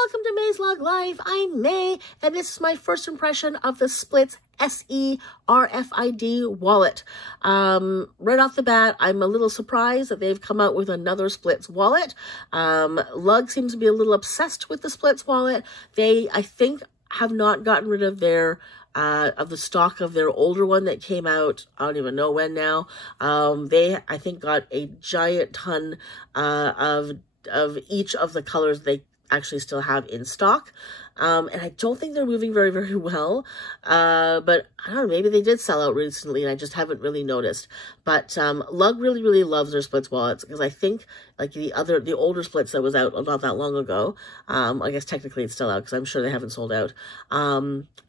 welcome to MaysLugLife. I'm May, and this is my first impression of the Splits SE RFID wallet. Right off the bat, I'm a little surprised that they've come out with another Splits wallet. Lug seems to be a little obsessed with the Splits wallet. They, I think, have not gotten rid of their of the stock of their older one that came out, I don't even know when now. They, I think, got a giant ton of each of the colors they actually still have in stock. And I don't think they're moving very, very well. But I don't know, maybe they did sell out recently and I just haven't really noticed. But Lug really, really loves their Splits wallets, because I think like the older Splits that was out not that long ago, I guess technically it's still out because I'm sure they haven't sold out.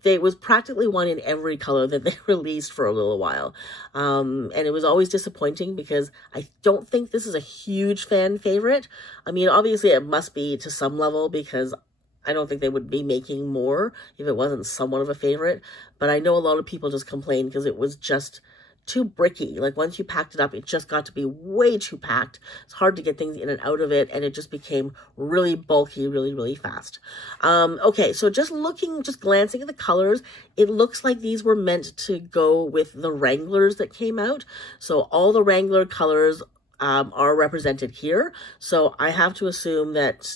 There was practically one in every color that they released for a little while. And it was always disappointing because I don't think this is a huge fan favorite. I mean, obviously it must be to some level, because I don't think they would be making more if it wasn't somewhat of a favorite. But I know a lot of people just complained because it was just too bricky. Like once you packed it up, it just got to be way too packed. It's hard to get things in and out of it, and it just became really bulky, really, really fast. Okay, so just glancing at the colors, it looks like these were meant to go with the Wranglers that came out. So all the Wrangler colors are represented here. So I have to assume that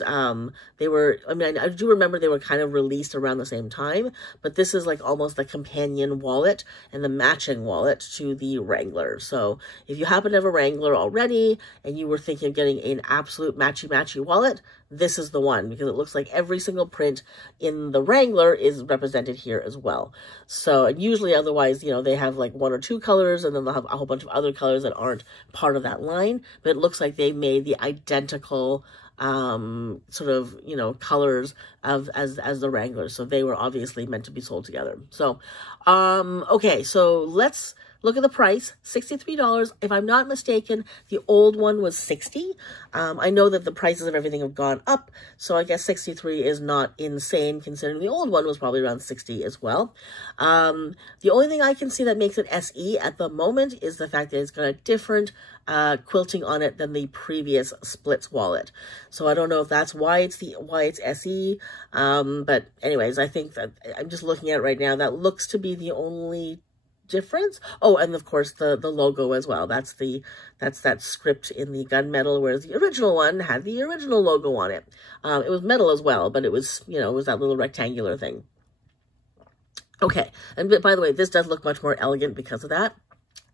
they were, I mean, I do remember they were kind of released around the same time, but this is like almost the companion wallet and the matching wallet to the Wrangler. So if you happen to have a Wrangler already and you were thinking of getting an absolute matchy-matchy wallet, this is the one, because it looks like every single print in the Wrangler is represented here as well. So, and usually otherwise, you know, they have like one or two colors, and then they'll have a whole bunch of other colors that aren't part of that line. But it looks like they made the identical sort of, you know, colors as the Wranglers. So they were obviously meant to be sold together. So, okay, so let's look at the price, $63. If I'm not mistaken, the old one was $60. I know that the prices of everything have gone up, so I guess $63 is not insane, considering the old one was probably around $60 as well. The only thing I can see that makes it SE at the moment is the fact that it's got a different quilting on it than the previous Splits wallet. So I don't know if that's why it's SE. But anyways, I think that I'm just looking at it right now. That looks to be the only difference. Oh, and of course the logo as well. That's that script in the gunmetal, whereas the original one had the original logo on it. It was metal as well, but it was, you know, it was that little rectangular thing. Okay, and by the way, this does look much more elegant because of that.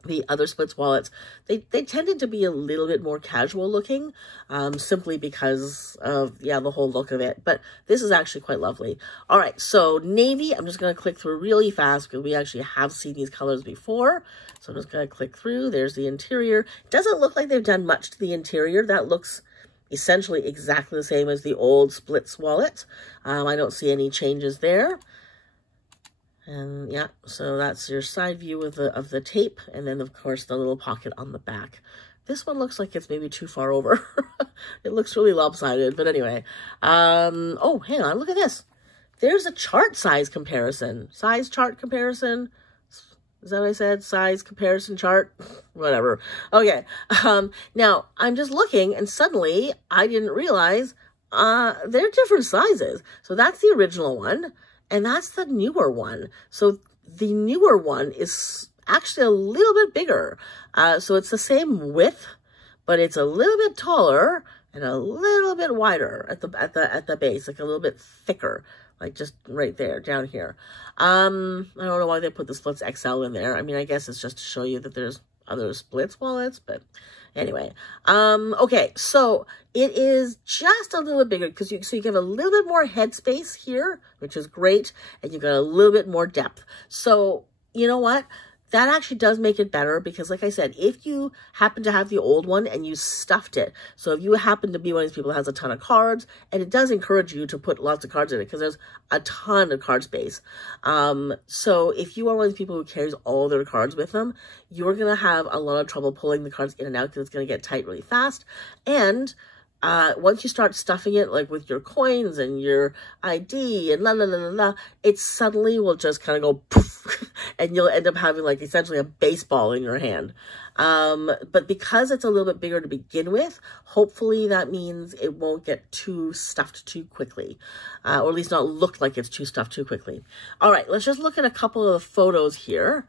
The other Splits wallets, they tended to be a little bit more casual looking, simply because of, yeah, the whole look of it. But this is actually quite lovely. All right, so navy, I'm just going to click through really fast because we actually have seen these colors before. So I'm just going to click through. There's the interior. It doesn't look like they've done much to the interior. That looks essentially exactly the same as the old Splits wallet. I don't see any changes there. And yeah, so that's your side view of the tape, and then of course the little pocket on the back. This one looks like it's maybe too far over. It looks really lopsided, but anyway. Oh, hang on, look at this. There's a chart size comparison. Size chart comparison. Is that what I said? Size comparison chart? Whatever. Okay. Now I'm just looking, and suddenly I didn't realize they're different sizes. So that's the original one, and that's the newer one. So the newer one is actually a little bit bigger. So it's the same width, but it's a little bit taller and a little bit wider at the base, like a little bit thicker, like just right there, down here. I don't know why they put the Splits XL in there. I mean, I guess it's just to show you that there's other Splits wallets, but anyway. Okay, so it is just a little bigger because you have a little bit more headspace here, which is great, and you've got a little bit more depth. So you know what? That actually does make it better because, like I said, if you happen to have the old one and you stuffed it, so if you happen to be one of these people that has a ton of cards, and it does encourage you to put lots of cards in it because there's a ton of card space. So if you are one of these people who carries all their cards with them, you're going to have a lot of trouble pulling the cards in and out because it's going to get tight really fast. And once you start stuffing it like with your coins and your ID and it suddenly will just kind of go poof, and you'll end up having like essentially a baseball in your hand. But because it's a little bit bigger to begin with, hopefully that means it won't get too stuffed too quickly, or at least not look like it's too stuffed too quickly. All right, let's just look at a couple of the photos here.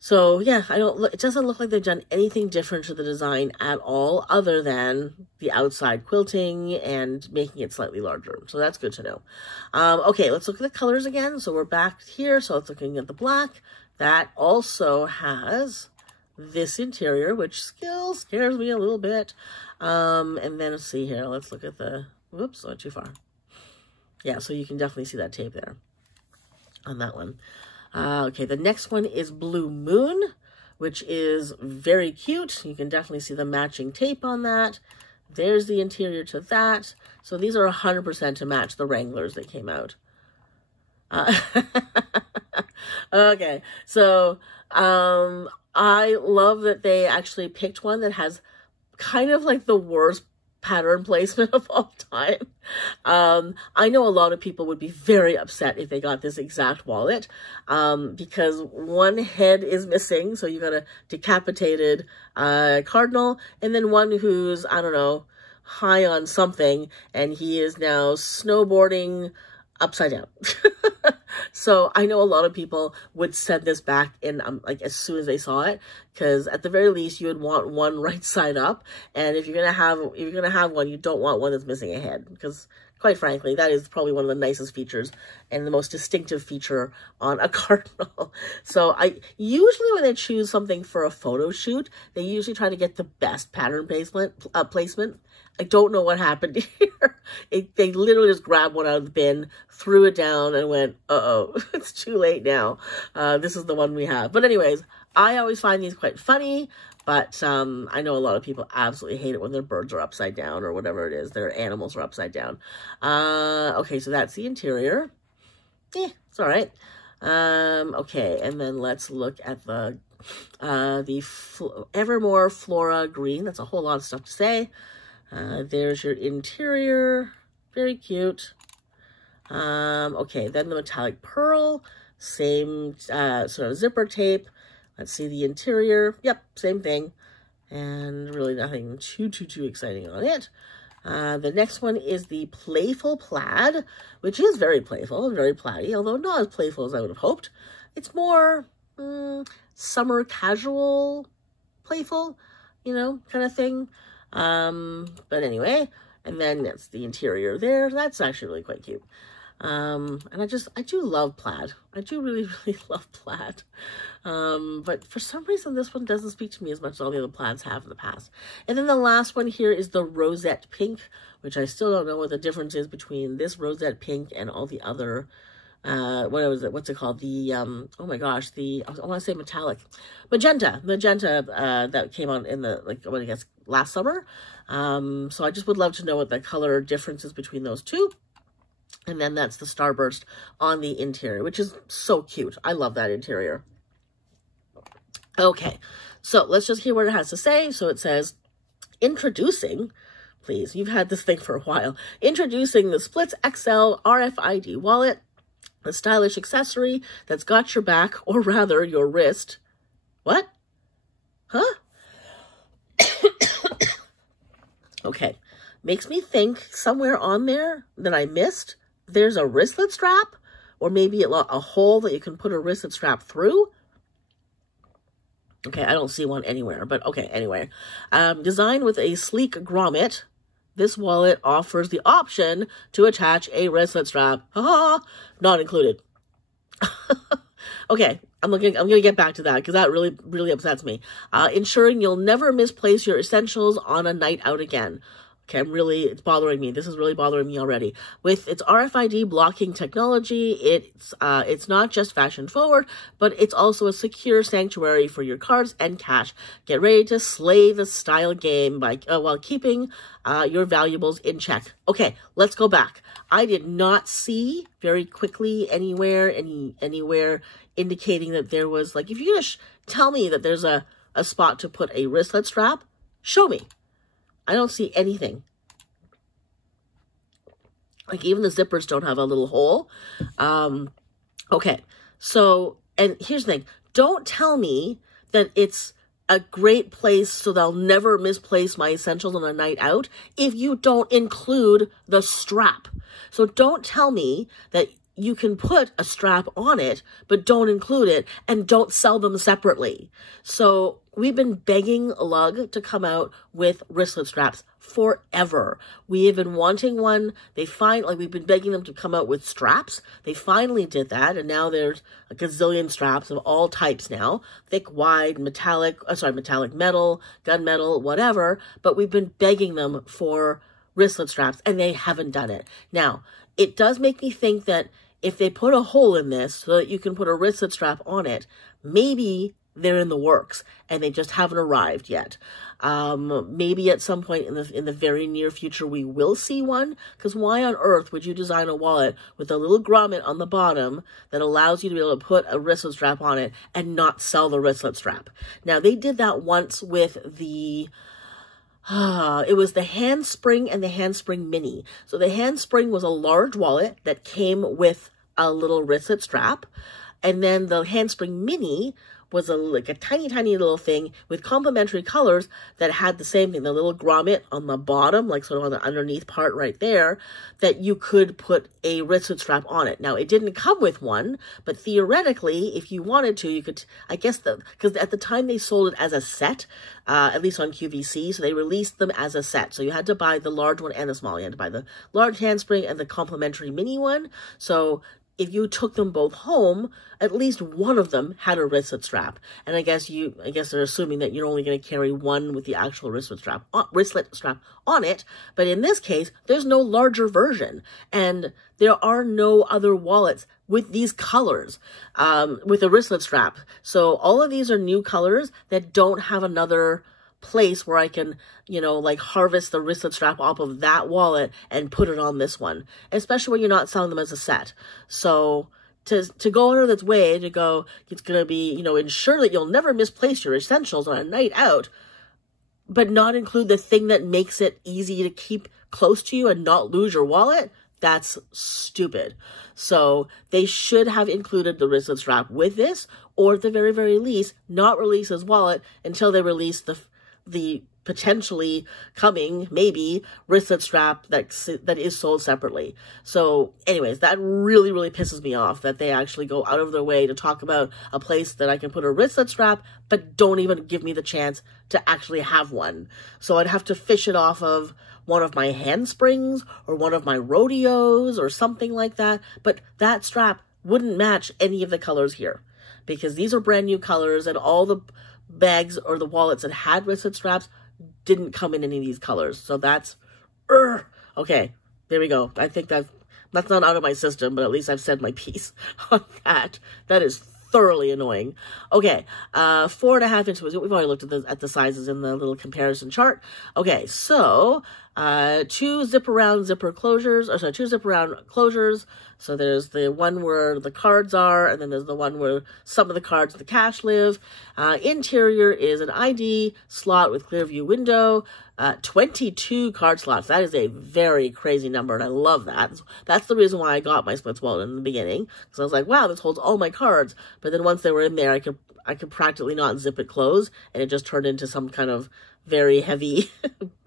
So yeah, it doesn't look like they've done anything different to the design at all other than the outside quilting and making it slightly larger. So that's good to know. Okay, let's look at the colors again. So we're back here. So it's looking at the black. That also has this interior, which still scares me a little bit. And then let's see here. Let's look at the, whoops, not too far. Yeah, so you can definitely see that tape there on that one. Okay, the next one is Blue Moon, which is very cute. You can definitely see the matching tape on that. There's the interior to that. So these are 100% to match the Wranglers that came out. Okay, so I love that they actually picked one that has kind of like the worst pattern placement of all time. I know a lot of people would be very upset if they got this exact wallet, because one head is missing. So you got a decapitated cardinal, and then one who's, I don't know, high on something, and he is now snowboarding upside down. So I know a lot of people would send this back in like as soon as they saw it, because at the very least you would want one right side up, and if you're gonna have one, you don't want one that's missing a head, because quite frankly that is probably one of the nicest features and the most distinctive feature on a cardinal. So I usually, when they choose something for a photo shoot, they usually try to get the best pattern placement. I don't know what happened here. They literally just grabbed one out of the bin, threw it down, and went, uh-oh, it's too late now. This is the one we have. But anyways, I always find these quite funny, but I know a lot of people absolutely hate it when their birds are upside down or whatever it is. Their animals are upside down. Okay, so that's the interior. It's all right. Okay, and then let's look at the Evermore Flora Green. That's a whole lot of stuff to say. There's your interior, very cute. Okay, then the metallic pearl, same sort of zipper tape. Let's see the interior. Yep, same thing, and really nothing too exciting on it. The next one is the Playful Plaid, which is very playful and very plaid-y, although not as playful as I would have hoped. It's more summer casual playful, you know, kind of thing. But anyway, and then that's the interior there. That's actually really quite cute. And I do love plaid. I do really love plaid. But for some reason, this one doesn't speak to me as much as all the other plaids have in the past. And then the last one here is the Rosette Pink, which I still don't know what the difference is between this Rosette Pink and all the other, what's it called? The, oh my gosh, I want to say magenta that came on in the, like, I guess last summer. So I just would love to know what the color difference is between those two. And then that's the Starburst on the interior, which is so cute. I love that interior. Okay, so let's just hear what it has to say. So it says, introducing, please, you've had this thing for a while. Introducing the Splits XL RFID wallet, a stylish accessory that's got your back, or rather your wrist. What? Huh? Okay, makes me think somewhere on there that I missed, there's a wristlet strap, or maybe a hole that you can put a wristlet strap through. Okay, I don't see one anywhere, but okay, anyway. Designed with a sleek grommet, this wallet offers the option to attach a wristlet strap. Not included. Okay, I'm gonna get back to that because that really upsets me. Ensuring you'll never misplace your essentials on a night out again. Okay, it's bothering me. This is really bothering me already. With its RFID blocking technology, it's not just fashion forward, but it's also a secure sanctuary for your cards and cash. Get ready to slay the style game while keeping your valuables in check. Okay, let's go back. I did not see very quickly anywhere indicating that there was, like, if you just tell me that there's a spot to put a wristlet strap, show me. I don't see anything. Like even the zippers don't have a little hole. Okay, so, and here's the thing. Don't tell me that it's a great place so they'll never misplace my essentials on a night out if you don't include the strap. So don't tell me that you can put a strap on it, but don't include it and don't sell them separately. So we've been begging Lug to come out with wristlet straps forever. We have been wanting one. We've been begging them to come out with straps. They finally did that. And now there's a gazillion straps of all types now. Thick, wide, metallic, metal, gunmetal, whatever. But we've been begging them for wristlet straps and they haven't done it. Now, it does make me think that if they put a hole in this so that you can put a wristlet strap on it, maybe they're in the works and they just haven't arrived yet. Maybe at some point in the very near future we will see one, because why on earth would you design a wallet with a little grommet on the bottom that allows you to be able to put a wristlet strap on it and not sell the wristlet strap? Now, they did that once with the it was the Handspring and the Handspring Mini. So the Handspring was a large wallet that came with a little wristlet strap. And then the Handspring Mini was like a tiny, tiny little thing with complementary colors that had the same thing, the little grommet on the bottom, like sort of on the underneath part right there, that you could put a wristlet strap on it. Now, it didn't come with one, but theoretically, if you wanted to, you could, I guess, because at the time they sold it as a set, at least on QVC, so they released them as a set. So you had to buy the large one and the small. You had to buy the large handspring and the complementary mini one. So if you took them both home, at least one of them had a wristlet strap. And I guess they're assuming that you're only going to carry one with the actual wristlet strap on it. But in this case, there's no larger version. And there are no other wallets with these colors, with a wristlet strap. So all of these are new colors that don't have another place where I can, like harvest the wristlet strap off of that wallet and put it on this one, especially when you're not selling them as a set. So to go out of its way to go, it's going to be, ensure that you'll never misplace your essentials on a night out, but not include the thing that makes it easy to keep close to you and not lose your wallet, that's stupid. So they should have included the wristlet strap with this, or at the very, very least, not release his wallet until they release the potentially coming, maybe, wristlet strap that is sold separately. So anyways, that really, really pisses me off that they actually go out of their way to talk about a place that I can put a wristlet strap, but don't even give me the chance to actually have one. So I'd have to fish it off of one of my handsprings or one of my rodeos or something like that. But that strap wouldn't match any of the colors here, because these are brand new colors and all the bags or the wallets that had wristlet straps didn't come in any of these colors. So that's, okay, there we go. I think that's not out of my system, but at least I've said my piece on that. That is thoroughly annoying. Okay, 4.5 inches. We've already looked at the sizes in the little comparison chart. Okay, so two zip around closures. So there's the one where the cards are, and then there's the one where some of the cards and the cash live. Interior is an ID slot with clear view window. 22 card slots. That is a very crazy number, and I love that. That's the reason why I got my Splits wallet in the beginning, because I was like, wow, this holds all my cards. But then once they were in there, I could practically not zip it closed, and it just turned into some kind of very heavy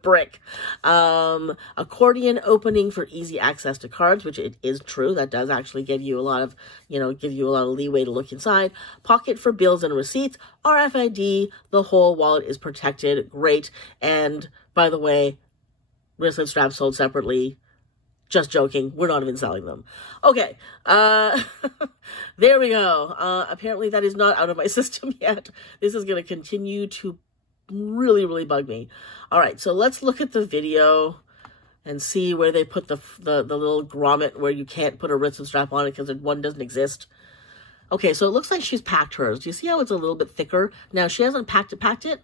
brick. Accordion opening for easy access to cards, which it is true. That does actually give you a lot of, leeway to look inside. Pocket for bills and receipts. RFID. The whole wallet is protected. Great. And by the way, wristlet straps sold separately. Just joking. We're not even selling them. Okay. There we go. Apparently that is not out of my system yet. This is going to continue to really, really bug me. All right, so let's look at the video and see where they put the little grommet where you can't put a wristlet strap on it because one doesn't exist. Okay, so it looks like she's packed hers. Do you see how it's a little bit thicker? Now, she hasn't packed it,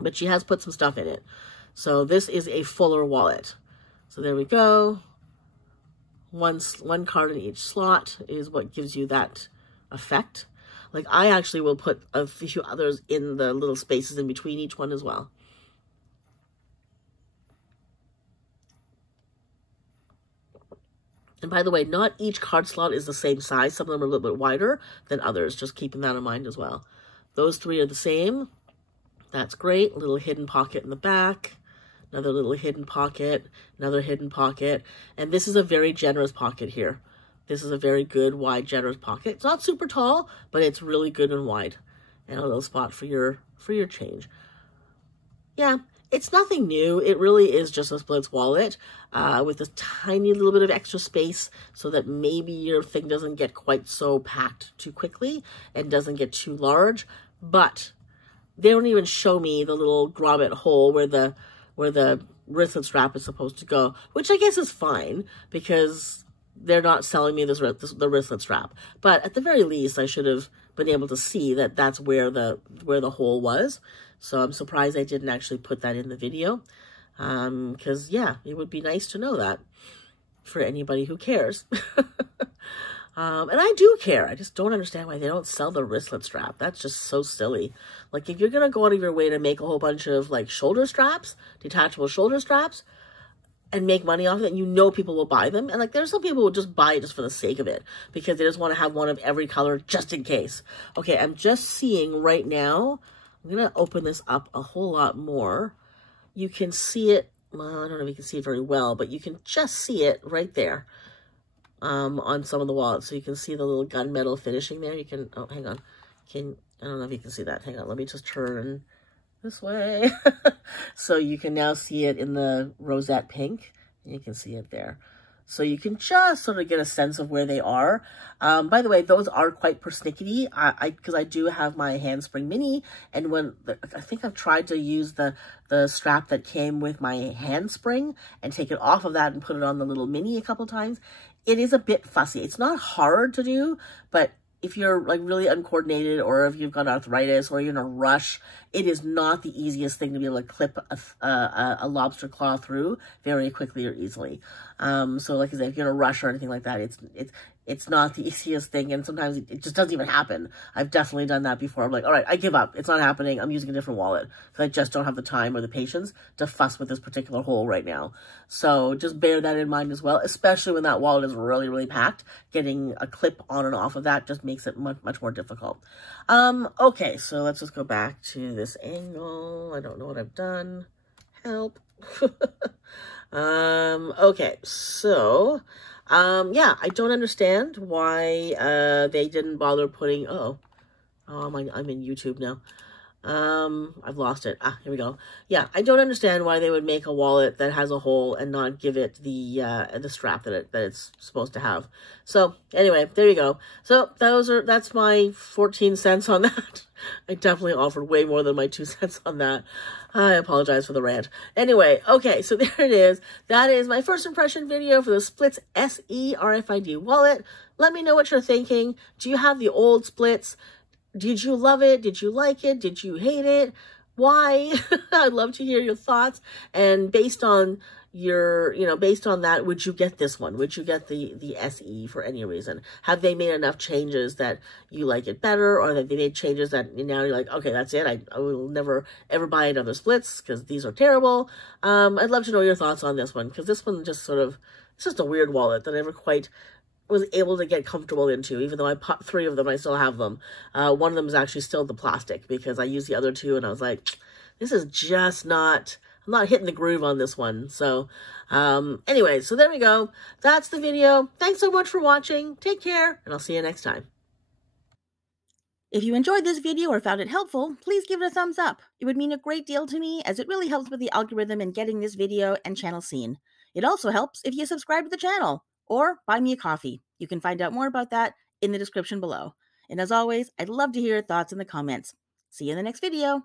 but she has put some stuff in it. So this is a fuller wallet. So there we go. One card in each slot is what gives you that effect. Like, I actually will put a few others in the little spaces in between each one as well. And by the way, not each card slot is the same size. Some of them are a little bit wider than others, just keeping that in mind as well. Those three are the same. That's great. A little hidden pocket in the back. Another little hidden pocket. Another hidden pocket. And this is a very generous pocket here. This is a very good, wide, generous pocket. It's not super tall, but it's really good and wide. And a little spot for your change. Yeah, it's nothing new. It really is just a Splits wallet with a tiny little bit of extra space so that maybe your thing doesn't get quite so packed too quickly and doesn't get too large. But they don't even show me the little grommet hole where the wristlet strap is supposed to go, which I guess is fine because they're not selling me the wristlet strap. But at the very least, I should have been able to see that that's where the hole was. So I'm surprised I didn't actually put that in the video. Because, yeah, it would be nice to know that for anybody who cares. And I do care. I just don't understand why they don't sell the wristlet strap. That's just so silly. Like, if you're going to go out of your way to make a whole bunch of, like, shoulder straps, detachable shoulder straps, and make money off of it, and you know people will buy them. And, like, there's some people who will just buy it just for the sake of it because they just want to have one of every color just in case. Okay, I'm just seeing right now. I'm going to open this up a whole lot more. You can see it. Well, I don't know if you can see it very well, but you can just see it right there. On some of the wallets. So you can see the little gunmetal finishing there. You can, oh, hang on. I don't know if you can see that. Hang on, let me just turn this way. So you can now see it in the rosette pink. And you can see it there. So you can just sort of get a sense of where they are. By the way, those are quite persnickety because I do have my handspring mini. And I think I've tried to use the strap that came with my handspring and take it off of that and put it on the little mini a couple times. It is a bit fussy. It's not hard to do, but if you're like really uncoordinated or if you've got arthritis or you're in a rush, it is not the easiest thing to be able to clip a lobster claw through very quickly or easily. So like I said, if you're in a rush or anything like that, it's not the easiest thing, and sometimes it just doesn't even happen. I've definitely done that before. I'm like, all right, I give up. It's not happening. I'm using a different wallet because I just don't have the time or the patience to fuss with this particular hole right now. So just bear that in mind as well, especially when that wallet is really, really packed. Getting a clip on and off of that just makes it much more difficult. Okay, so let's just go back to this angle. I don't know what I've done. Help. Okay, so... yeah, I don't understand why they didn't bother putting, I'm in YouTube now. I've lost it. Here we go. Yeah, I don't understand why they would make a wallet that has a hole and not give it the strap that it's supposed to have. So anyway, there you go. So that's my 14 cents on that. I definitely offered way more than my 2 cents on that. I apologize for the rant. Anyway, okay, so there it is. That is my first impression video for the Splits SE RFID wallet. Let me know what you're thinking. Do you have the old Splits? Did you love it? Did you like it? Did you hate it? Why? I'd love to hear your thoughts. And based on based on that, would you get this one? Would you get the SE for any reason? Have they made enough changes that you like it better, or that they made changes that now you're like, okay, that's it. I will never ever buy another Splits because these are terrible. I'd love to know your thoughts on this one, because this one just it's just a weird wallet that I never quite was able to get comfortable into. Even though I bought 3 of them, I still have them. One of them is actually still the plastic because I used the other 2 and I was like, this is just not, I'm not hitting the groove on this one. So anyway, so there we go. That's the video. Thanks so much for watching. Take care, and I'll see you next time. If you enjoyed this video or found it helpful, please give it a thumbs up. It would mean a great deal to me, as it really helps with the algorithm in getting this video and channel seen. It also helps if you subscribe to the channel or buy me a coffee. You can find out more about that in the description below. And as always, I'd love to hear your thoughts in the comments. See you in the next video.